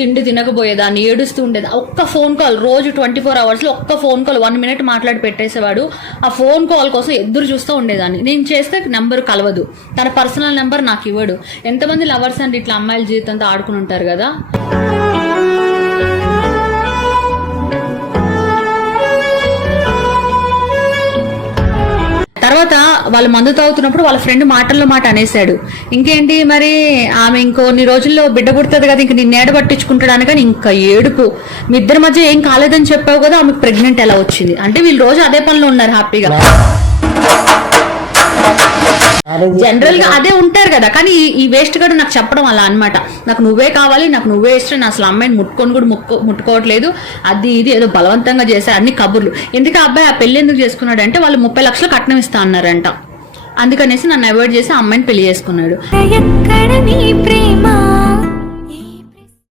తిండి తినకపోయేదాన్ని, ఏడుస్తూ ఉండేది. ఒక్క ఫోన్ కాల్ రోజు 24 hours లో ఒక్క ఫోన్ కాల్ 1 minute మాట్లాడి పెట్టేసేవాడు. ఆ ఫోన్ కాల్ కోసం ఎదురు చూస్తూ ఉండేదాన్ని. నేను చేస్తే నెంబర్ కలవదు, తన పర్సనల్ నెంబర్ నాకు ఇవ్వడు. ఎంతమంది లవర్స్ అండి ఇట్లా అమ్మాయిల జీవితంతో ఆడుకుని ఉంటారు కదా. తర్వాత వాళ్ళ మందు తాగుతున్నప్పుడు వాళ్ళ ఫ్రెండ్ మాటల్లో మాట అనేసాడు, ఇంకేంటి మరి ఆమె ఇంకొన్ని రోజుల్లో బిడ్డ పుడుతుంది కదా, ఇంక నిన్ను ఏడ పట్టించుకుంటాడు కానీ ఇంకా ఏడుపు. మీ ఇద్దరి మధ్య ఏం కాలేదని చెప్పావు కదా, ఆమెకు ప్రెగ్నెంట్ ఎలా వచ్చింది అంటే వీళ్ళు రోజు అదే పనిలో ఉన్నారు హ్యాపీగా. జనరల్ గా అదే ఉంటారు కదా, కానీ ఈ వేస్ట్ గడు నాకు చెప్పడం అలా అనమాట. నాకు నువ్వే కావాలి, నాకు నువ్వే ఇష్టం, నేను అసలు అమ్మాయిని ముట్టుకొని కూడా ముట్టుకోవట్లేదు, అది ఇది ఏదో బలవంతంగా చేశారు అన్ని కబుర్లు. ఎందుకు ఆ అబ్బాయి ఆ పెళ్లి ఎందుకు చేసుకున్నాడు అంటే వాళ్ళు 30 లక్షలు కట్నం ఇస్తా అన్నారంట. అందుకనేసి నన్ను అవాయిడ్ చేసి ఆ అమ్మాయిని పెళ్లి చేసుకున్నాడు.